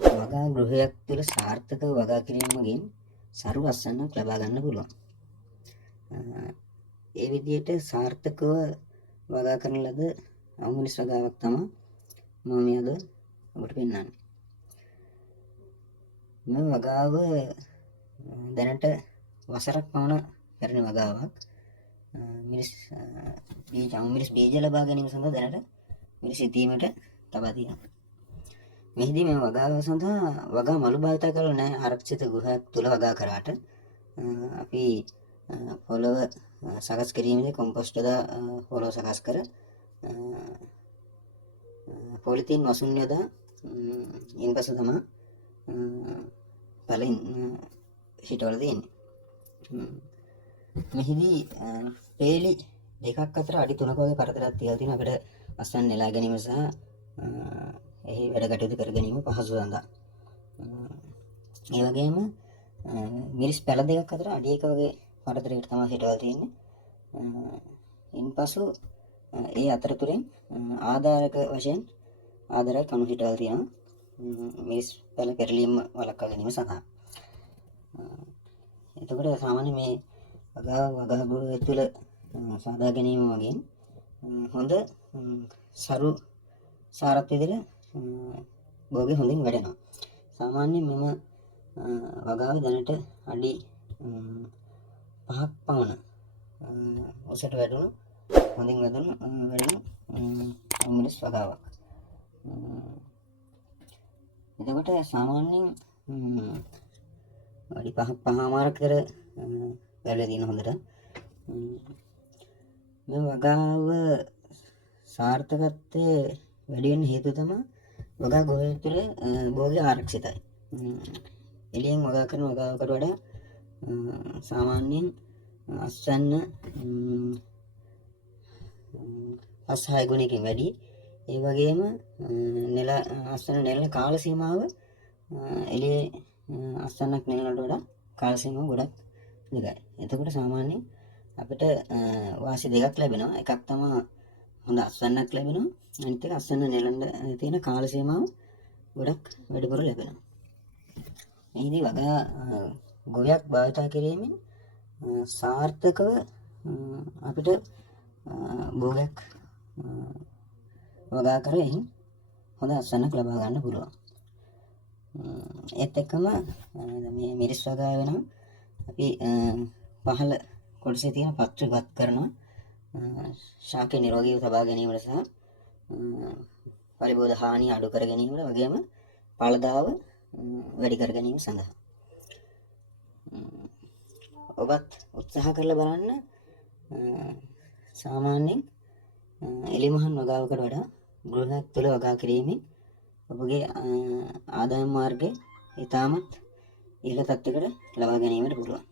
වගා ගෘහයක් තුළ සාර්ථකව වගා කිරීමකින් සරු අස්වැන්නක් ලබා ගන්න පුළුවන්. ඒ විදිහට සාර්ථකව වගා කරන ලද අවමිනිස් වගාවක් තමයි මම මේ අද ඔබට පෙන්වන්නේ. මේ වගාව දැනට වසරක් පමණ පැරණි වගාවක්. මිනිස් බීජ ලබා ගැනීම සඳහා දැනට මිනිස් සිටීමට තබා තියෙනවා. මෙහිදී මේ වගාව සඳහා වගා මළු භාවිත කරලා නැහැ. ආරක්ෂිත ගෘහයක් තුල වගා කරාට අපි පොළව සකස් කිරීමේදී කොම්පෝස්ට් පොළව සකස් කර පොලිතීන් වසුන් යොදා ඉන්පසු තමයි පළින් හිටවල තියෙන්නේ. මෙහිදී පේලි දෙකක් අතර අඩි 3ක වගේ පරතරයක් තියලා තියෙනවා අපිට අස්වැන්න නෙලා ගැනීම සහ එහි වැඩ කටයුතු කර ගැනීම පහසු සඳහා. ඒ වගේම මිරිස් පැල දෙකක් අතර අඩි 1 වගේ පරතරයකට තමයි හිටවල තියෙන්නේ. ඉන්පසු ඒ අතරතුරෙන් ආධාරක වශයෙන් ආධාරයක් කණු හිටවල තියෙනවා. මිරිස් පැල පෙරලීම වළක්වා ගැනීම සඳහා. එතකොට සාමාන්‍ය මේ වගා ගෘහය තුළ සාදා ගැනීම වගේ හොඳ සරු සාරත් විදිහට භෝගය හොඳින් වැඩෙනවා. සාමාන්‍යයෙන් මෙම වගාව දැනට අඩි 5ක් පමණ ඔසට වැඩුණු හොඳින් වැඩෙන මිරිස් වගාවක්. එතකොට සාමාන්‍යයෙන් අඩි 5මාරක් කර වැඩලා තියෙන හොඳට. මේ වගාව සාර්ථකත්වයේ වැඩි වෙන්න හේතුව තමයි වගා ගෘහය තුළ භෝගය ආරක්ෂිතයි. එළියෙන් වගා කරන වගාවකට වඩා සාමාන්‍යයෙන් අස්වැන්න 5-6 ගුණයකින් වැඩි. ඒ වගේම අස්වැන්න නෙළන කාල සීමාව එළියේ අස්වැන්නක් නෙළනට වඩා කාල සීමාව ගොඩක් දිගයි. එතකොට සාමාන්‍යයෙන් අපිට වාසි දෙකක් ලැබෙනවා. එකක් තමයි හොඳ අස්වැන්නක් ලැබෙනවා. අනිත් එක අස්වැන්න නෙළන්න තියෙන කාල සීමාව ගොඩක් වැඩිපුර ලැබෙනවා. මෙහිදී වගා ගොවියක් භාවිත කිරීමෙන් සාර්ථකව අපිට භෝගයක් වගා කරමින් හොඳ අස්වැන්නක් ලබා ගන්න පුළුවන්. ඒත් එක්කම මේ මිරිස් වගාව වෙනවා අපි පහළ කොටසේ තියෙන පත්‍ර ඉවත් කරනවා. ශාකේ නිරෝගීව තබා ගැනීමට සහ පරිබෝධ හානිය අඩු කර ගැනීමට වගේම ඵලදාව වැඩි කර ගැනීම සඳහා. ඔබත් උත්සාහ කරලා බලන්න. සාමාන්‍යයෙන් එලිමහන් වගාවකට වඩා ගෘහයක් තුළ වගා කිරීමෙන් ඔබගේ ආදායම් මාර්ගය ඉතාමත් ඉහළ තත්ත්වයකට ලබා ගැනීමට පුළුවන්.